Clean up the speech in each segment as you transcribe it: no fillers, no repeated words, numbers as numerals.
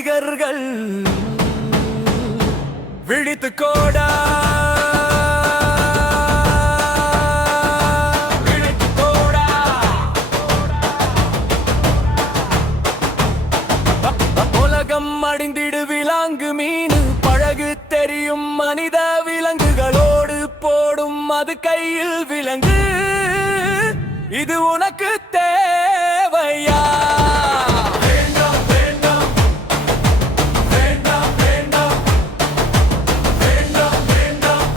ரசிகர்கள் விழித்து கோடா அடிந்திடு விலாங்கு மீன் பழகு தெரியும் மனித விலங்குகளோடு போடும் அது கையில் விலங்கு இது உனக்கு தேவையா வேண்டாம் வேண்டாம் வேண்டாம் வேண்டாம் வேண்டாம் வேண்டாம்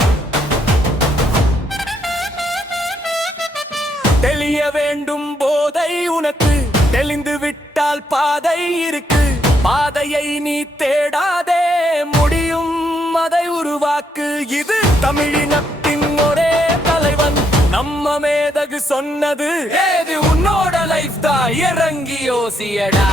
தெளிய வேண்டும் போதை உனக்கு தெளிந்து விட்டால் பாதை இருக்கு பாதையை நீ தேடாதே முடியும் அதை உருவாக்கு இது தமிழினத்தின் ஒரே தலைவன் நம்ம மேதகு சொன்னது ஏது உன்னோட லைஃப் தான் இறங்கி யோசியடா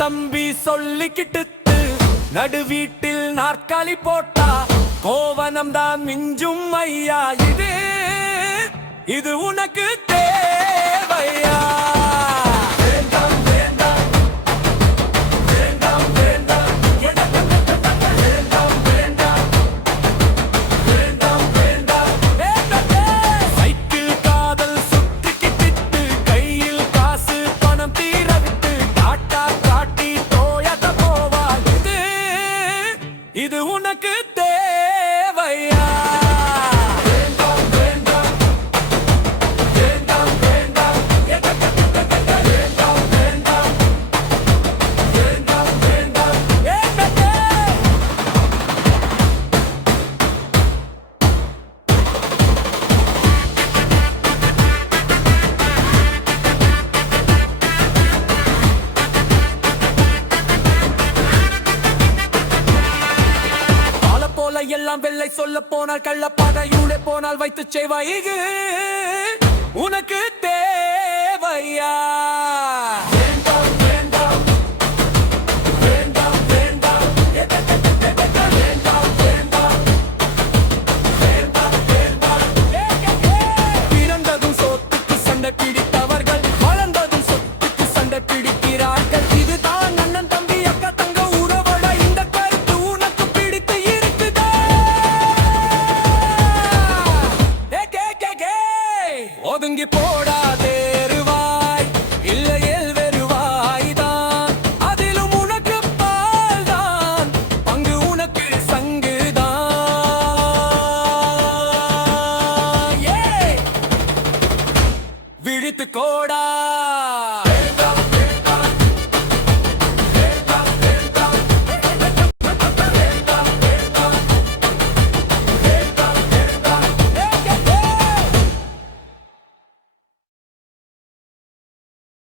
தம்பி சொல்லிக்கிட்டு நடு வீட்டில் நாற்காலி போட்டா கோவனம் தான் மிஞ்சும் ஐயா இது உனக்கு தேவையா இது உனக்கு தேவையா வேண்டாம் வேண்டாம் வேண்டாம் வேண்டாம் வேண்டாம் வேண்டாம் வேண்டாம் வேண்டாம் எல்லாம் வெள்ளை சொல்ல போனால் கள்ளப்பாதையூடே போனால் வைத்து செய்வாய்கு உனக்கு தேவையா வேண்டாம் வேண்டாம் வேண்டாம் வேண்டாம் வேண்டாம் வேண்டாம் வேண்டாம் வேண்டாம் பிறந்ததும் சொத்துக்கு சண்டை பிடித்தவர்கள் வளர்ந்ததும் சொத்துக்கு சண்டை பிடிக்கிறார்கள் இதுதான் அண்ணன் தம்பி அக்கா தங்க உறவட இந்த கருத்து உனக்கு பிடித்து ஒதுங்கி போடாதேருவாய் இல்லையேல் வெறுவாய் தான் அதிலும் உனக்கு பால் தான் பங்கு உனக்கு சங்குதான் விழித்து கோடா